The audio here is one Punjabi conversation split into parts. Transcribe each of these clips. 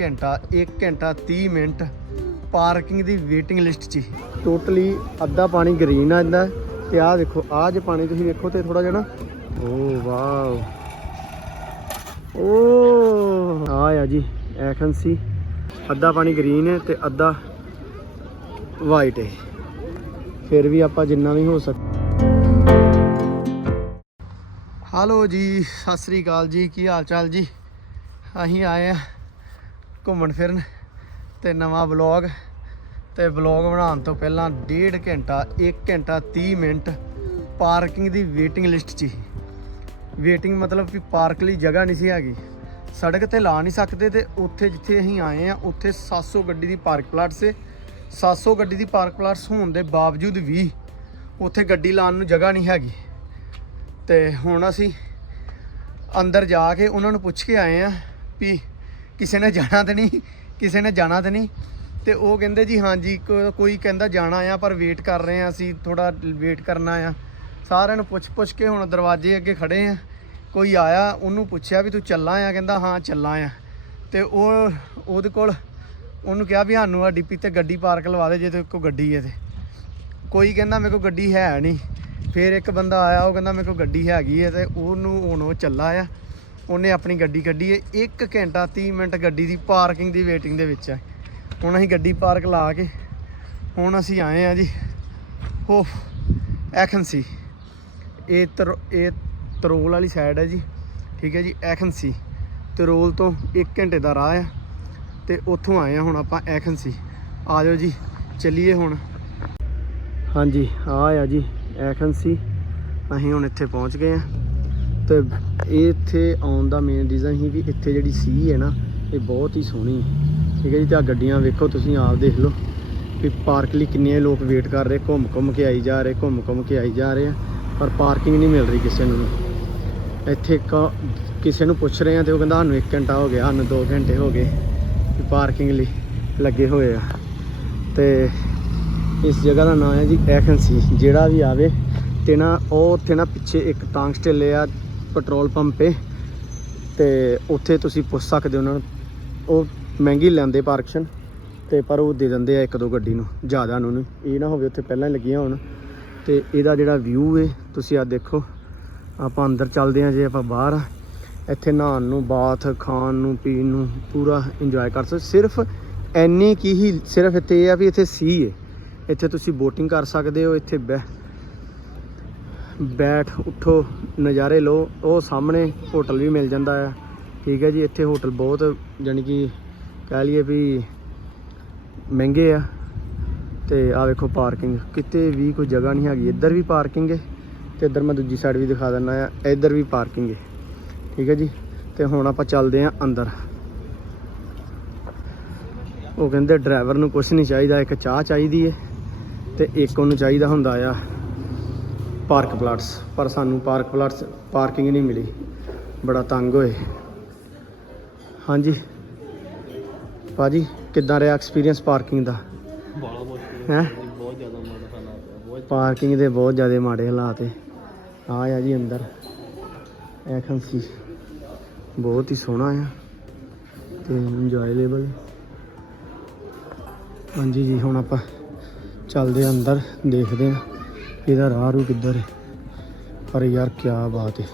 ਘੰਟਾ 1 ਘੰਟਾ 30 ਮਿੰਟ ਪਾਰਕਿੰਗ ਦੀ ਵੇਟਿੰਗ ਲਿਸਟ 'ਚ ਟੋਟਲੀ ਅੱਧਾ ਪਾਣੀ ਗ੍ਰੀਨ ਆ ਜਾਂਦਾ ਤੇ ਆਹ ਦੇਖੋ ਆਹ ਜੇ ਪਾਣੀ ਤੁਸੀਂ ਵੇਖੋ ਤੇ ਥੋੜਾ ਜਿਹਾ ਨਾ। Oh wow. ਓ। ਆ ਆ ਜੀ ਐਕਨ ਸੀ। ਅੱਧਾ ਪਾਣੀ ਗ੍ਰੀਨ ਹੈ ਤੇ ਅੱਧਾ ਵਾਈਟ ਹੈ। ਫਿਰ ਵੀ ਆਪਾਂ ਜਿੰਨਾ ਵੀ ਹੋ ਸਕ ਹਾਲੋ ਜੀ ਸਤਿ ਸ੍ਰੀ ਅਕਾਲ ਜੀ ਕੀ ਹਾਲ ਚਾਲ ਜੀ? ਅਸੀਂ ਆਏ ਆ ਘੁੰਮਣ ਫਿਰਨ ਤੇ ਨਵਾਂ ਵਲੌਗ ਤੇ ਵਲੌਗ ਬਣਾਉਣ ਤੋਂ ਪਹਿਲਾਂ ਡੇਢ ਘੰਟਾ 1 ਘੰਟਾ 30 ਮਿੰਟ ਪਾਰਕਿੰਗ ਦੀ ਵੇਟਿੰਗ ਲਿਸਟ 'ਚ ਵੇਟਿੰਗ ਮਤਲਬ ਕਿ ਪਾਰਕ ਲਈ ਜਗ੍ਹਾ ਨਹੀਂ ਸੀ ਹੈਗੀ। ਸੜਕ ਤੇ ਲਾ ਨਹੀਂ ਸਕਦੇ ਤੇ ਉੱਥੇ ਜਿੱਥੇ ਅਸੀਂ ਆਏ ਆ ਉੱਥੇ 700 ਗੱਡੀ ਦੀ ਪਾਰਕ ਪਲਾਟ ਸੇ। 700 ਗੱਡੀ ਦੀ ਪਾਰਕ ਪਲਾਟਸ ਹੋਣ ਦੇ ਬਾਵਜੂਦ ਵੀ ਉੱਥੇ ਗੱਡੀ ਲਾਉਣ ਨੂੰ ਜਗ੍ਹਾ ਨਹੀਂ ਹੈਗੀ। ਤੇ ਹੁਣ ਅਸੀਂ ਅੰਦਰ ਜਾ ਕੇ ਉਹਨਾਂ ਨੂੰ ਪੁੱਛ ਕੇ ਆਏ ਆ ਵੀ ਕਿਸੇ ਨੇ ਜਾਣਾ ਤੇ ਨਹੀਂ, ਕਿਸੇ ਨੇ ਜਾਣਾ ਤੇ ਨਹੀਂ। ਤੇ ਉਹ ਕਹਿੰਦੇ ਜੀ, ਹਾਂਜੀ, ਕੋ- ਕੋਈ ਕਹਿੰਦਾ ਜਾਣਾ ਆ, ਪਰ ਵੇਟ ਕਰ ਰਹੇ ਆ ਅਸੀਂ ਥੋੜਾ ਵੇਟ ਕਰਨਾ ਆ। ਸਾਰਿਆਂ ਨੂੰ ਪੁੱਛ ਪੁੱਛ ਕੇ ਹੁਣ ਦਰਵਾਜ਼ੇ ਅੱਗੇ ਖੜੇ ਆ। ਕੋਈ ਆਇਆ, ਉਹਨੂੰ ਪੁੱਛਿਆ ਵੀ ਤੂੰ ਚੱਲਾਂ ਆ? ਕਹਿੰਦਾ, ਹਾਂ, ਚੱਲਾਂ ਆ। ਤੇ ਉਹ, ਉਹਦੇ ਕੋਲ ਉਹਨੂੰ ਕਿਹਾ ਵੀ ਸਾਨੂੰ ਆ ਡੀਪੀ ਤੇ ਗੱਡੀ ਪਾਰਕ ਲਵਾ ਦੇ, ਜੇ ਤੇ ਕੋਈ ਗੱਡੀ ਹੈ ਤੇ। ਕੋਈ ਕਹਿੰਦਾ, ਮੇਰੇ ਕੋਲ ਗੱਡੀ ਹੈ ਨਹੀਂ। ਫਿਰ ਇੱਕ ਬੰਦਾ ਆਇਆ, ਉਹ ਕਹਿੰਦਾ, ਮੇਰੇ ਕੋਲ ਗੱਡੀ ਹੈਗੀ ਹੈ ਤੇ ਉਹਨੂੰ ਹੁਣ ਉਹ ਚੱਲਾ ਆ। ਉਹਨੇ ਆਪਣੀ ਗੱਡੀ ਕੱਢੀ ਹੈ। 1 ਘੰਟਾ 30 ਮਿੰਟ ਗੱਡੀ ਦੀ ਪਾਰਕਿੰਗ ਦੀ ਵੇਟਿੰਗ ਦੇ ਵਿੱਚ ਹੈ। ਹੁਣ ਅਸੀਂ ਗੱਡੀ ਪਾਰਕ ਲਾ ਕੇ ਹੁਣ ਅਸੀਂ ਆਏ ਆ ਜੀ। ਹੋ ਐਖਨਸੀ ਇਹ ਤਰ, ਇਹ ਤਰੋਲ ਵਾਲੀ ਸਾਈਡ ਹੈ ਜੀ। ਠੀਕ ਹੈ ਜੀ ਐਖਨਸੀ ਤਰੋਲ ਤੋਂ 1 ਘੰਟੇ ਦਾ ਰਾਹ ਆ ਤੇ ਉੱਥੋਂ ਆਏ ਆ ਹੁਣ ਆਪਾਂ ਐਖਨਸੀ ਆ ਜਾਓ ਜੀ, ਚੱਲੀਏ ਹੁਣ। ਹਾਂਜੀ, ਆ ਆ ਜੀ ਐਖਨਸੀ ਅਸੀਂ ਹੁਣ ਇੱਥੇ ਪਹੁੰਚ ਗਏ ਆ ਤੇ ਇਹ ਇੱਥੇ ਆਉਣ ਦਾ ਮੇਨ ਰੀਜ਼ਨ ਹੀ ਵੀ ਇੱਥੇ ਜਿਹੜੀ ਸੀ ਹੈ ਨਾ, ਇਹ ਬਹੁਤ ਹੀ ਸੋਹਣੀ ਹੈ। ਠੀਕ ਹੈ ਜੀ, ਤੇ ਆ ਗੱਡੀਆਂ ਵੇਖੋ, ਤੁਸੀਂ ਆਪ ਦੇਖ ਲਓ ਵੀ ਪਾਰਕ ਲਈ ਕਿੰਨੇ ਲੋਕ ਵੇਟ ਕਰ ਰਹੇ ਘੁੰਮ ਘੁੰਮ ਕੇ ਆਈ ਜਾ ਰਹੇ ਘੁੰਮ ਘੁੰਮ ਕੇ ਆਈ ਜਾ ਰਹੇ ਆ, ਪਰ ਪਾਰਕਿੰਗ ਨਹੀਂ ਮਿਲ ਰਹੀ ਕਿਸੇ ਨੂੰ। ਵੀ। ਇੱਥੇ ਕ- ਕਿਸੇ ਨੂੰ ਪੁੱਛ ਰਹੇ ਆ ਤੇ ਉਹ ਕਹਿੰਦਾ, ਸਾਨੂੰ 1 ਘੰਟਾ ਹੋ ਗਿਆ, ਸਾਨੂੰ 2 ਘੰਟੇ ਹੋ ਗਏ ਵੀ ਪਾਰਕਿੰਗ ਲਈ ਲੱਗੇ ਹੋਏ ਆ। ਤੇ ਇਸ ਜਗ੍ਹਾ ਦਾ ਨਾਮ ਹੈ ਜੀ ਐਖਨਸੀ ਜਿਹੜਾ ਵੀ ਆਵੇ ਤੇ ਨਾ, ਉਹ ਉੱਥੇ ਨਾ ਪਿੱਛੇ ਇੱਕ ਟਾਂਗ ਸਟੇਲੇ ਆ ਪੈਟਰੋਲ ਪੰਪ 'ਤੇ ਤੇ ਉੱਥੇ ਤੁਸੀਂ ਪੁੱਛ ਸਕਦੇ ਹੋ ਉਹਨਾਂ ਨੂੰ। ਉਹ ਮਹਿੰਗੀ ਲੈਂਦੇ ਪਾਰਕਸ਼ਨ ਤੇ ਪਰ ਉਹ ਦੇ ਦਿੰਦੇ ਆ ਇੱਕ ਦੋ ਗੱਡੀ ਨੂੰ, ਜ਼ਿਆਦਾ ਨੂੰ ਨਹੀਂ। ਇਹ ਨਾ ਹੋਵੇ ਉੱਥੇ ਪਹਿਲਾਂ ਹੀ ਲੱਗੀਆਂ ਹੋਣ। ਤੇ ਇਹਦਾ ਜਿਹੜਾ ਵਿਊ ਹੈ ਤੁਸੀਂ ਆ ਦੇਖੋ, ਆਪਾਂ ਅੰਦਰ ਚੱਲਦੇ ਆ ਜੇ ਆਪਾਂ ਬਾਹਰ ਇੱਥੇ ਨਹਾਉਣ ਨੂੰ, ਬਾਥ, ਖਾਣ ਨੂੰ, ਪੀਣ ਨੂੰ ਪੂਰਾ ਇੰਜੋਏ ਕਰ ਸਕਦੇ। ਸਿਰਫ ਐਨੀ ਕੀ ਹੀ, ਸਿਰਫ ਇੱਥੇ ਇਹ ਆ ਵੀ ਇੱਥੇ ਸੀ ਏ। ਇੱਥੇ ਤੁਸੀਂ ਬੋਟਿੰਗ ਕਰ ਸਕਦੇ ਹੋ, ਇੱਥੇ ਬੈ ਬੈਠ, ਉੱਠੋ, ਨਜ਼ਾਰੇ ਲਓ, ਉਹ ਸਾਹਮਣੇ ਹੋਟਲ ਵੀ ਮਿਲ ਜਾਂਦਾ ਆ। ਠੀਕ ਹੈ ਜੀ, ਇੱਥੇ ਹੋਟਲ ਬਹੁਤ ਯਾਨੀ ਕਿ ਕਹਿ ਲਈਏ ਵੀ ਮਹਿੰਗੇ ਆ। ਤੇ ਆ ਵੇਖੋ ਪਾਰਕਿੰਗ, ਕਿਤੇ ਵੀ ਕੋਈ ਜਗ੍ਹਾ ਨਹੀਂ ਹੈਗੀ। ਇੱਧਰ ਵੀ ਪਾਰਕਿੰਗ ਹੈ ਤੇ ਇੱਧਰ ਮੈਂ ਦੂਜੀ ਸਾਈਡ ਵੀ ਦਿਖਾ ਦਿੰਦਾ ਆ। ਇੱਧਰ ਵੀ ਪਾਰਕਿੰਗ ਹੈ। ਠੀਕ ਹੈ ਜੀ, ਤੇ ਹੁਣ ਆਪਾਂ ਚੱਲਦੇ ਆ ਅੰਦਰ। ਉਹ ਕਹਿੰਦੇ ਡਰਾਈਵਰ ਨੂੰ ਕੁਝ ਨਹੀਂ ਚਾਹੀਦਾ, ਇੱਕ ਚਾਹ ਚਾਹੀਦੀ ਹੈ ਤੇ ਇੱਕ ਉਹਨੂੰ ਚਾਹੀਦਾ ਹੁੰਦਾ ਆ। ਪਾਰਕ ਪਲਾਟਸ ਪਰ ਸਾਨੂੰ ਪਾਰਕ ਪਲਾਟਸ ਪਾਰਕਿੰਗ ਨਹੀਂ ਮਿਲੀ। ਬੜਾ ਤੰਗ ਹੋਏ। ਹਾਂਜੀ। ਭਾਜੀ ਕਿੱਦਾਂ ਰਿਹਾ ਐਕਸਪੀਰੀਅੰਸ ਪਾਰਕਿੰਗ ਦਾ? ਮੁਸ਼ਕਿਲ ਹੈ? ਬਹੁਤ ਜ਼ਿਆਦਾ ਮਾੜਾ ਹਾਲਾਤ ਹੈ ਬਹੁਤ ਪਾਰਕਿੰਗ ਦੇ ਬਹੁਤ ਜ਼ਿਆਦਾ ਮਾੜੇ ਹਾਲਾਤ ਹੈ ਆ ਆ ਜੀ ਅੰਦਰ। ਇਹ ਖੰਸੀ। ਬਹੁਤ ਹੀ ਸੋਹਣਾ ਆ। ਤੇ ਇੰਜੋਏਬਲ ਹਾਂਜੀ ਜੀ ਹੁਣ ਆਪਾਂ ਚੱਲਦੇ ਅੰਦਰ ਦੇਖਦੇ ਆ। ਇਹਦਾ ਰਾਹ ਰੂ ਕਿੱਧਰ ਹੈ ਪਰ ਯਾਰ ਕੀ ਬਾਤ ਹੈ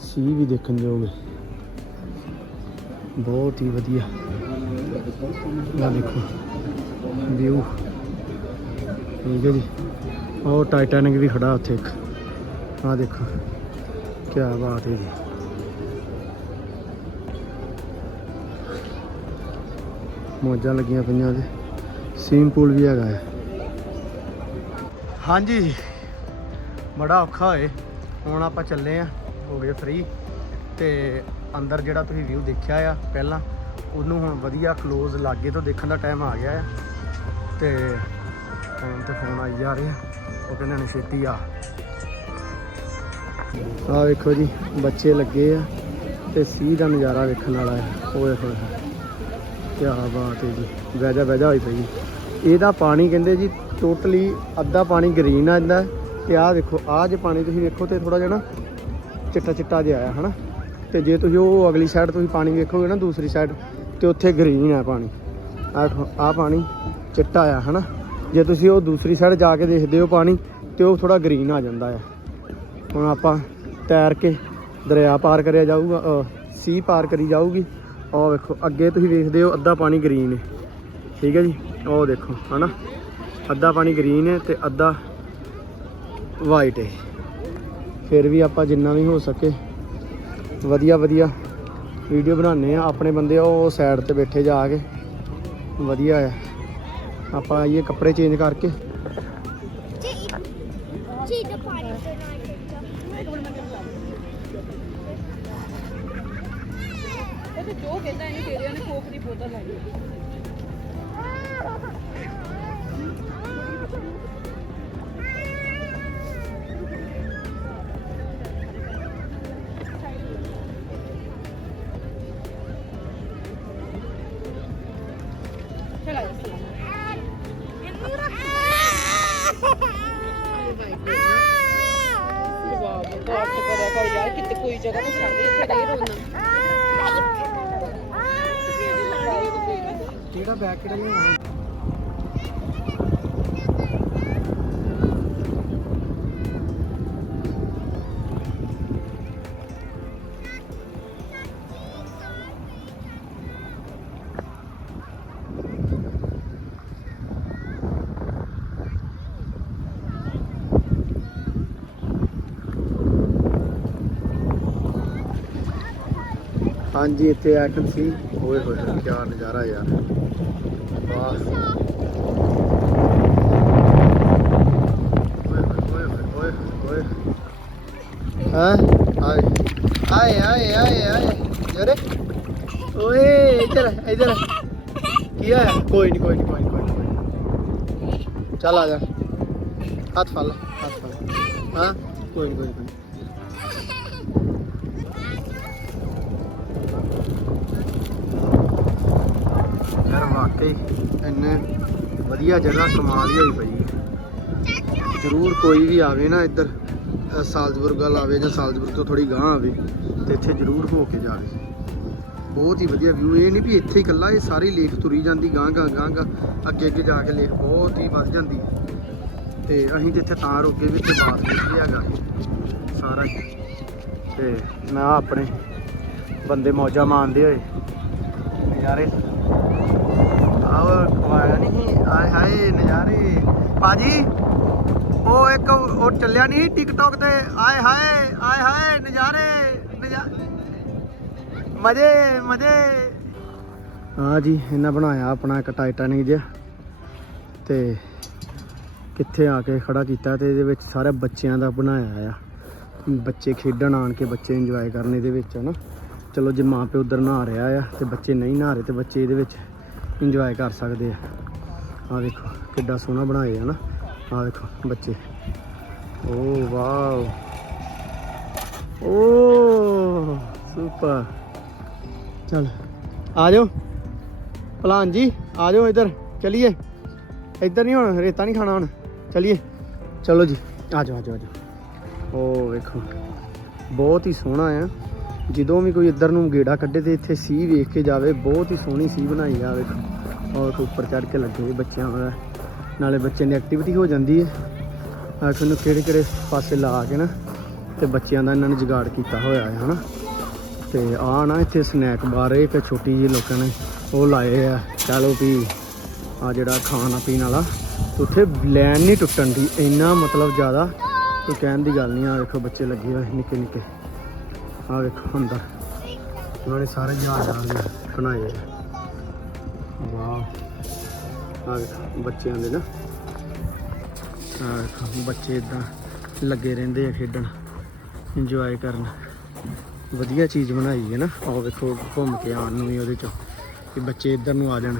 ਸੀ ਵੀ ਦੇਖਣ ਯੋਗ ਬਹੁਤ ਹੀ ਵਧੀਆ। ਆ ਦੇਖੋ ਵਿਊ ਠੀਕ ਹੈ ਜੀ। ਉਹ ਟਾਈਟੈਨਿਕ ਵੀ ਖੜਾ ਉੱਥੇ ਇੱਕ। ਆ ਦੇਖੋ ਕੀ ਬਾਤ ਹੈ ਜੀ। ਮੌਜਾਂ ਲੱਗੀਆਂ ਪਈਆਂ ਤੇ ਸਵੀਮਿੰਗ ਪੂਲ ਵੀ ਹੈਗਾ ਹੈ ਹਾਂਜੀ। ਬੜਾ ਔਖਾ ਹੋਏ ਹੁਣ ਆਪਾਂ ਚੱਲੇ ਆ, ਹੋ ਗਏ ਫ੍ਰੀ ਤੇ ਅੰਦਰ ਜਿਹੜਾ ਤੁਸੀਂ ਵਿਊ ਦੇਖਿਆ ਆ ਪਹਿਲਾਂ, ਉਹਨੂੰ ਹੁਣ ਵਧੀਆ ক্লোਜ਼ ਲਾਗੇ ਤੋਂ ਦੇਖਣ ਦਾ ਟਾਈਮ ਆ ਗਿਆ ਆ। ਤੇ ਫੋਨ ਤੇ ਫੋਨ ਆਈ ਜਾ ਰਿਹਾ ਉਹ ਕਹਿੰਦੇ ਨੇ ਛੇਤੀ ਆ। ਆ ਵੇਖੋ ਜੀ, ਬੱਚੇ ਲੱਗੇ ਆ ਤੇ ਸੀ ਦਾ ਨਜ਼ਾਰਾ ਵੇਖਣ ਵਾਲਾ ਹੈ ਓਏ ਹੋਏ ਕੀ ਬਾਤ ਹੈ ਜੀ। ਵੈਜਾ ਵੈਜਾ ਹੋਈ ਪਈ। ਇਹਦਾ ਪਾਣੀ ਕਹਿੰਦੇ ਜੀ ਟੋਟਲੀ ਅੱਧਾ ਪਾਣੀ ਗ੍ਰੀਨ ਆ ਜਾਂਦਾ ਤੇ ਆਹ ਦੇਖੋ ਆਹ ਜੇ ਪਾਣੀ ਤੁਸੀਂ ਵੇਖੋ ਤੇ ਥੋੜਾ ਜਿਹਾ ਨਾ ਚਿੱਟਾ ਚਿੱਟਾ ਜਿਹਾ ਆਇਆ ਹਨਾ? ਤੇ ਜੇ ਤੁਸੀਂ ਉਹ ਅਗਲੀ ਸਾਈਡ ਤੁਸੀਂ ਪਾਣੀ ਵੇਖੋਗੇ ਨਾ, ਦੂਸਰੀ ਸਾਈਡ ਤੇ ਉੱਥੇ ਗ੍ਰੀਨ ਆ ਪਾਣੀ। ਆ ਆ ਪਾਣੀ ਚਿੱਟਾ ਆ, ਹਨਾ? ਜੇ ਤੁਸੀਂ ਉਹ ਦੂਸਰੀ ਸਾਈਡ ਜਾ ਕੇ ਦੇਖਦੇ ਹੋ ਪਾਣੀ, ਤੇ ਉਹ ਥੋੜਾ ਗ੍ਰੀਨ ਆ ਜਾਂਦਾ ਆ। ਹੁਣ ਆਪਾਂ ਤੈਰ ਕੇ ਦਰਿਆ ਪਾਰ ਕਰਿਆ ਜਾਊਗਾ ਸੀ ਪਾਰ ਕਰੀ ਜਾਊਗੀ। ਆਹ ਵੇਖੋ, ਅੱਗੇ ਤੁਸੀਂ ਵੇਖਦੇ ਹੋ ਅੱਧਾ ਪਾਣੀ ਗ੍ਰੀਨ ਹੈ ਠੀਕ ਹੈ ਜੀ? ਉਹ ਦੇਖੋ, ਹਨਾ? ਅੱਧਾ ਪਾਣੀ ਗ੍ਰੀਨ ਹੈ ਤੇ ਅੱਧਾ ਵਾਈਟ ਹੈ। ਫਿਰ ਵੀ ਆਪਾਂ ਜਿੰਨਾ ਵੀ ਹੋ ਸਕੇ ਵਧੀਆ ਵਧੀਆ ਵੀਡੀਓ ਬਣਾਉਂਦੇ ਆ ਆਪਣੇ ਬੰਦੇ ਉਹ ਸਾਈਡ ਤੇ ਬੈਠੇ ਜਾ ਕੇ ਵਧੀਆ ਆ ਆਪਾਂ ਆਈਏ ਕੱਪੜੇ ਚੇਂਜ ਕਰਕੇ। ਜੋ ਕਹਿੰਦਾ ਇਹਨੂੰ ਤੇਰਿਆਂ ਨੇ ਕੋਕ ਦੀ ਬੋਤਲ ਲਾਈ ਜਗ੍ਹਾ ਤੇ ਛੱਡ ਦੇ ਇੱਥੇ ਨਹੀਂ ਰੋਣਾ ਕਿਹੜਾ ਬੈਗ ਕਿਹੜਾ ਲੈਣਾ ਹਾਂਜੀ ਇੱਥੇ ਐਕਨ ਸੀ। ਓਏ ਹੋਏ ਹੋਏ ਕੀ ਨਜ਼ਾਰਾ ਯਾਰ। ਵਾਹ। ਓਏ ਹੋਏ ਹੋਏ ਓਏ ਹੋਏ। ਹਾਂ? ਆਏ। ਆਏ ਆਏ ਆਏ ਆਏ। ਜਰੇ ਓਏ ਇੱਧਰ ਇੱਧਰ ਕੀ ਹੈ ਕੋਈ ਨਹੀਂ ਕੋਈ ਨਹੀਂ ਕੋਈ ਨੀ, ਕੋਈ ਨੀ, ਕੋਈ ਨੀ। ਚੱਲ ਆ ਜਾ। ਹੱਥ ਫੜ ਯਾਰ ਵਾਕਈ ਇੰਨੇ ਵਧੀਆ ਜਗ੍ਹਾ ਕਮਾਲ ਹੀ ਹੋਈ ਪਈ ਜ਼ਰੂਰ ਕੋਈ ਵੀ ਆਵੇ ਨਾ ਇੱਧਰ ਅ, ਸਾਲਜ਼ਬੁਰਗ ਵੱਲ ਆਵੇ ਜਾਂ ਸਾਲਜ਼ਬੁਰਗ ਤੋਂ ਥੋੜੀ ਗਾਂਹ ਆਵੇ ਤੇ ਇੱਥੇ ਜ਼ਰੂਰ ਹੋ ਕੇ ਜਾਵੇ। ਬਹੁਤ ਹੀ ਵਧੀਆ ਵਿਊ ਇਹ ਨਹੀਂ ਵੀ ਇੱਥੇ ਇਕੱਲਾ ਇਹ ਸਾਰੀ ਲੇਕ ਤੁਰੀ ਜਾਂਦੀ ਗਾਂ ਗਾਂ ਗਾਂਹ ਗਾਂ ਅੱਗੇ ਅੱਗੇ ਜਾ ਕੇ ਲੇਕ ਬਹੁਤ ਹੀ ਵੱਧ ਜਾਂਦੀ ਤੇ ਅਸੀਂ ਤੇ ਇੱਥੇ ਤਾਂ ਰੁਕੇ ਵੀ ਇੱਥੇ ਬਾਥਰੂਮ ਵੀ ਹੈਗਾ। ਸਾਰਾ ਤੇ ਮੈਂ ਆਪਣੇ ਬੰਦੇ ਮੌਜਾਂ ਮਾਣਦੇ ਹੋਏ। ਨਜ਼ਾਰੇ। ਆਹ ਖਵਾਇਆ ਨਹੀਂ। ਆਏ ਹਾਏ, ਨਜ਼ਾਰੇ। ਬਾਜੀ ਉਹ ਇੱਕ ਉਹ ਚੱਲਿਆ ਨਹੀਂ ਟਿਕਟੌਕ ਤੇ। ਆਏ ਹਾਏ ਆਏ ਹਾਏ, ਨਜ਼ਾਰੇ ਮਜ਼ੇ ਮਜ਼ੇ। ਹਾਂ ਜੀ, ਇਹਨਾਂ ਬਣਾਇਆ ਆਪਣਾ ਇੱਕ ਟਾਈਟੈਨਿਕ ਜਿਹਾ। ਤੇ ਕਿੱਥੇ ਆ ਕੇ ਖੜਾ ਕੀਤਾ ਤੇ ਇਹਦੇ ਵਿੱਚ ਸਾਰੇ ਬੱਚਿਆਂ ਦਾ ਬਣਾਇਆ ਆ। ਬੱਚੇ ਖੇਡਣ ਆਣ ਕੇ ਬੱਚੇ ਇੰਜੋਏ ਕਰਨ ਇਹਦੇ ਵਿੱਚ, ਹਨਾ। ਚਲੋ ਜੇ ਮਾਂ ਪਿਓ ਉਧਰ ਨਹਾ ਰਿਹਾ ਆ ਤੇ ਬੱਚੇ ਨਹੀਂ ਨਹਾ ਰਹੇ ਤੇ ਬੱਚੇ ਇਹਦੇ ਵਿੱਚ ਇੰਜੋਏ ਕਰ ਸਕਦੇ ਆ। ਆ ਦੇਖੋ ਕਿੱਡਾ ਸੋਹਣਾ ਬਣਾਏ ਆ ਨਾ। ਆ ਦੇਖੋ ਬੱਚੇ। Oh wow. ਓ ਸੁਪਰ। ਚਲ, ਆ ਜਾਓ। ਭਲਾਨ ਜੀ, ਆ ਜਾਓ ਇੱਧਰ। ਚਲਿਏ। ਇੱਧਰ ਨਹੀਂ ਹੁਣ, ਰੇਤਾ ਨਹੀਂ ਖਾਣਾ ਹੁਣ। ਚਲਿਏ। ਚਲੋ ਜੀ, ਆ ਜਾਓ ਆ ਜਾਓ ਆ ਜਾਓ। ਓ ਵੇਖੋ। ਬਹੁਤ ਹੀ ਸੋਹਣਾ ਆ। ਜਦੋਂ ਵੀ ਕੋਈ ਇੱਧਰ ਨੂੰ ਗੇੜਾ ਕੱਢੇ ਤੇ ਇੱਥੇ ਸੀ ਵੇਖ ਕੇ ਜਾਵੇ, ਬਹੁਤ ਹੀ ਸੋਹਣੀ ਸੀ ਬਣਾਈ ਆ ਵੇਖੋ। ਔਰ ਉੱਪਰ ਚੜ ਕੇ ਲੱਗੇ ਬੱਚਿਆਂ ਦਾ ਨਾਲੇ ਬੱਚਿਆਂ ਦੀ ਐਕਟੀਵਿਟੀ ਹੋ ਜਾਂਦੀ ਹੈ। ਆ ਤੁਹਾਨੂੰ ਕਿਹੜੇ ਕਿਹੜੇ ਪਾਸੇ ਲਾ ਕੇ ਨਾ ਤੇ ਬੱਚਿਆਂ ਦਾ ਇਹਨਾਂ ਨੇ ਜੁਗਾੜ ਕੀਤਾ ਹੋਇਆ ਹੈ, ਹਨਾ? ਤੇ ਆ ਨਾ ਇੱਥੇ ਸਨੈਕ ਬਾਰ ਇੱਕ ਛੋਟੀ ਜਿਹੀ ਲੋਕਾਂ ਨੇ ਉਹ ਲਾਏ ਆ। ਕਹ ਲਓ ਵੀ ਆ ਜਿਹੜਾ ਖਾਣਾ ਪੀਣ ਵਾਲਾ ਉੱਥੇ ਲਾਈਨ ਨਹੀਂ ਟੁੱਟਣ ਦੀ, ਇੰਨਾ ਮਤਲਬ ਜ਼ਿਆਦਾ ਕੋਈ ਕਹਿਣ ਦੀ ਗੱਲ ਨਹੀਂ ਆ। ਵੇਖੋ ਬੱਚੇ ਲੱਗੇ ਹੋਏ ਨਿੱਕੇ ਨਿੱਕੇ। ਆ ਵੇਖੋ ਅੰਦਰ। ਉਹਨਾਂ ਨੇ ਸਾਰੇ ਜਹਾਜ਼ ਜਹਾਜ਼ ਬਣਾਏ ਆ। ਵਾਹ। ਆ ਵੇਖੋ, ਬੱਚਿਆਂ ਦੇ ਨਾ। ਆ ਵੇਖੋ, ਬੱਚੇ ਇਦਾਂ ਲੱਗੇ ਰਹਿੰਦੇ ਆ ਖੇਡਣ ਇੰਜੋਏ ਕਰਨ। ਵਧੀਆ ਚੀਜ਼ ਬਣਾਈ ਹੈ ਨਾ। ਆਹ ਵੇਖੋ, ਘੁੰਮ ਕੇ ਆਉਣ ਨੂੰ ਵੀ ਉਹਦੇ ਚੋਂ ਕਿ ਬੱਚੇ ਇੱਧਰ ਨੂੰ ਆ ਜਾਣ।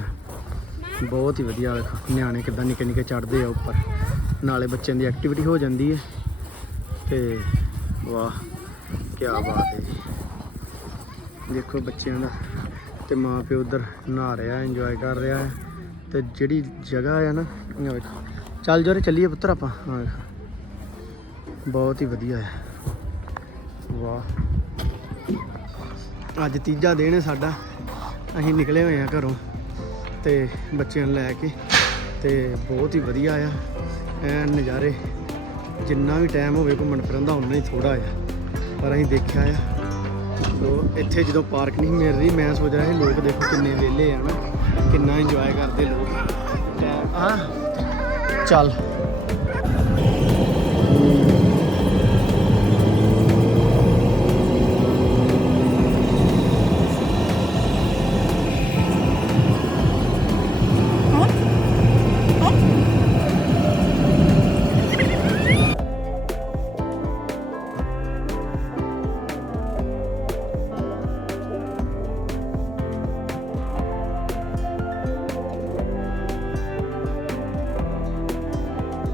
ਬਹੁਤ ਹੀ ਵਧੀਆ ਵੇਖੋ, ਨਿਆਣੇ ਕਿੱਦਾਂ ਨਿੱਕੇ ਨਿੱਕੇ ਚੜਦੇ ਆ ਉੱਪਰ। ਨਾਲੇ ਬੱਚਿਆਂ ਦੀ ਐਕਟੀਵਿਟੀ ਹੋ ਜਾਂਦੀ ਹੈ। ਤੇ ਵਾਹ। ਕੀ ਬਾਤ ਹੈ ਜੀ। ਦੇਖੋ ਬੱਚਿਆਂ ਦਾ ਤੇ ਮਾਂ ਪਿਓ ਉਧਰ ਨਹਾ ਰਿਹਾ ਇੰਜੋਏ ਕਰ ਰਿਹਾ ਹੈ। ਤੇ ਜਿਹੜੀ ਜਗ੍ਹਾ ਹੈ ਨਾ, ਆਹ ਵੇਖੋ। ਚੱਲ ਜੋਰੇ, ਚੱਲੀਏ ਪੁੱਤਰ ਆਪਾਂ। ਹਾਂ ਬਹੁਤ ਹੀ ਵਧੀਆ ਹੈ। ਵਾਹ। ਅੱਜ ਤੀਜਾ ਦਿਨ ਹੈ ਸਾਡਾ। ਅਸੀਂ ਨਿਕਲੇ ਹੋਏ ਆ ਘਰੋਂ ਤੇ ਬੱਚਿਆਂ ਨੂੰ ਲੈ ਕੇ। ਤੇ ਬਹੁਤ ਹੀ ਵਧੀਆ ਆ। ਐ ਨਜ਼ਾਰੇ। ਜਿੰਨਾ ਵੀ ਟਾਈਮ ਹੋਵੇ ਘੁੰਮਣ ਫਿਰਨ ਦਾ ਉਨਾ ਹੀ ਥੋੜਾ ਆ। ਪਰ ਅਸੀਂ ਦੇਖਿਆ ਆ। ਲੋ ਇੱਥੇ ਜਦੋਂ ਪਾਰਕ ਨਹੀਂ ਮਿਲ ਰਹੀ ਮੈਂ ਸੋਚ ਰਿਹਾ ਸੀ ਲੋਕ ਦੇਖੋ ਕਿੰਨੇ ਵਿਹਲੇ ਆ ਨਾ ਕਿੰਨਾ ਇੰਜੋਏ ਕਰਦੇ ਲੋਕ। ਆ ਚੱਲ।